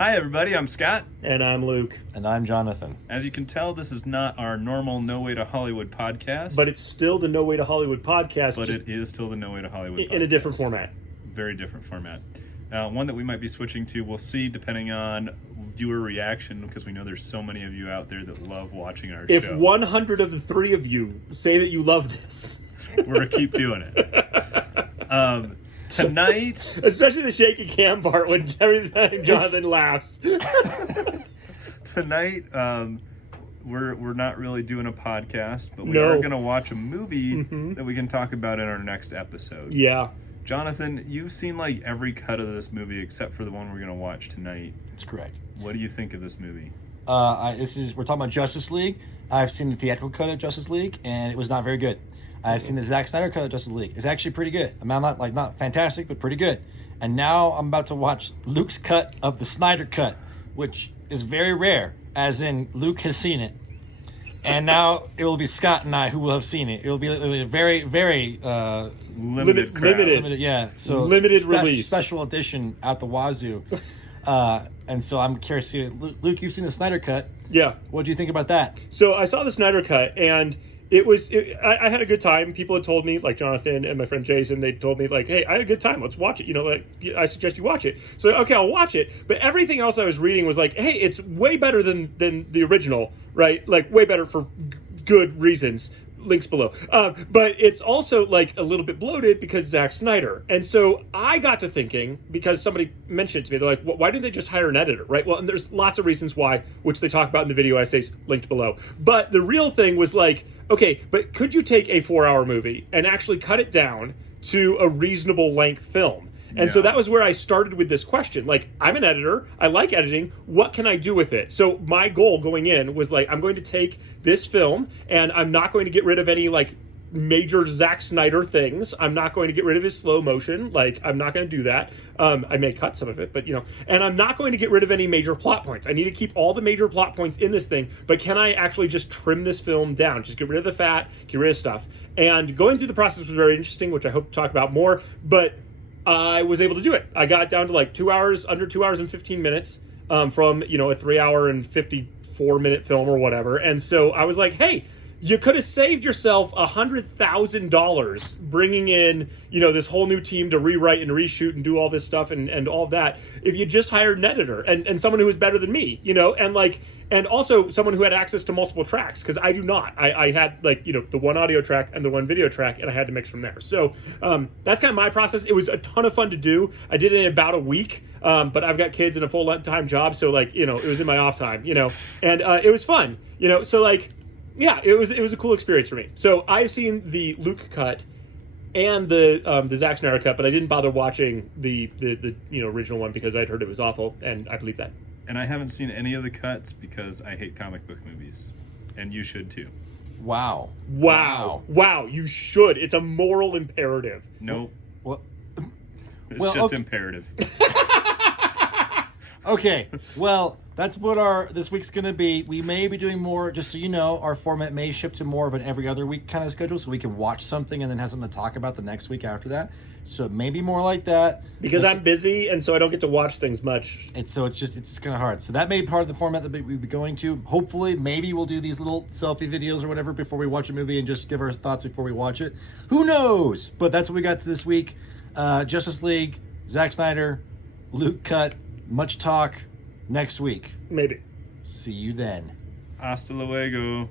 Hi everybody, I'm Scott. And I'm Luke. And I'm Jonathan. As you can tell, this is not our normal No Way to Hollywood podcast. But it's still the No Way to Hollywood podcast. But it is still the No Way to Hollywood podcast. In a different format. Very different format. One that we might be switching to, we'll see depending on viewer reaction, because we know there's so many of you out there that love watching our show. If 100 of the 3 of you say that you love this, we're going to keep doing it. Tonight, especially the shaky cam part when every time Jonathan laughs. Tonight, we're not really doing a podcast, but we are going to watch a movie that we can talk about in our next episode. Yeah. Jonathan, you've seen like every cut of this movie except for the one we're going to watch tonight. That's correct. What do you think of this movie? We're talking about Justice League. I've seen the theatrical cut of Justice League, and it was not very good. I've seen the Zack Snyder cut of Justice League. It's actually pretty good. I mean, not fantastic, but pretty good. And now I'm about to watch Luke's cut of the Snyder Cut, which is very rare, as in Luke has seen it. And now it will be Scott and I who will have seen it. It will be a very, very limited, yeah. So limited release, special edition out the wazoo. And so I'm curious to see, Luke, you've seen the Snyder Cut. Yeah. What do you think about that? So I saw the Snyder Cut, and I had a good time. People had told me, like Jonathan and my friend Jason, they told me, like, hey, I had a good time. Let's watch it. You know, like, I suggest you watch it. So, okay, I'll watch it. But everything else I was reading was like, hey, it's way better than the original, right? Like, way better for good reasons. Links below. But it's also like a little bit bloated because Zack Snyder. And so I got to thinking, because somebody mentioned it to me, they're like, well, why didn't they just hire an editor, right? Well, and there's lots of reasons why, which they talk about in the video essays linked below. But the real thing was like, okay, but could you take a 4-hour movie and actually cut it down to a reasonable length film? And so that was where I started with this question. Like, I'm an editor. I like editing. What can I do with it? So my goal going in was like, I'm going to take this film and I'm not going to get rid of any like major Zack Snyder things. I'm not going to get rid of his slow motion. Like, I'm not going to do that. I may cut some of it, but you know, and I'm not going to get rid of any major plot points. I need to keep all the major plot points in this thing, but can I actually just trim this film down? Just get rid of the fat, get rid of stuff. And going through the process was very interesting, which I hope to talk about more, but I was able to do it. I got down to like 2 hours, under 2 hours and 15 minutes from, you know, a 3 hour and 54 minute film or whatever. And so I was like, hey, you could have saved yourself $100,000 bringing in, you know, this whole new team to rewrite and reshoot and do all this stuff and all of that if you just hired an editor and someone who was better than me, you know, and also someone who had access to multiple tracks, because I do not. I had, like, you know, the one audio track and the one video track, and I had to mix from there. So that's kind of my process. It was a ton of fun to do. I did it in about a week, but I've got kids and a full-time job, so, like, you know, it was in my off time, you know, and it was fun, you know, so, like, yeah, it was a cool experience for me. So I've seen the Luke cut and the Zack Snyder cut, but I didn't bother watching the you know, original one because I'd heard it was awful, and I believe that. And I haven't seen any of the cuts because I hate comic book movies, and you should too. Wow, you should. It's a moral imperative. Nope. Well, it's just imperative. Okay, well, that's what this week's going to be. We may be doing more, just so you know, our format may shift to more of an every other week kind of schedule, so we can watch something and then have something to talk about the next week after that. So it may be more like that. Because I'm busy, and so I don't get to watch things much. It's just kind of hard. So that may be part of the format that we'll be going to. Hopefully, maybe we'll do these little selfie videos or whatever before we watch a movie and just give our thoughts before we watch it. Who knows? But that's what we got to this week. Justice League, Zack Snyder, Luke cut. Much talk next week. Maybe. See you then. Hasta luego.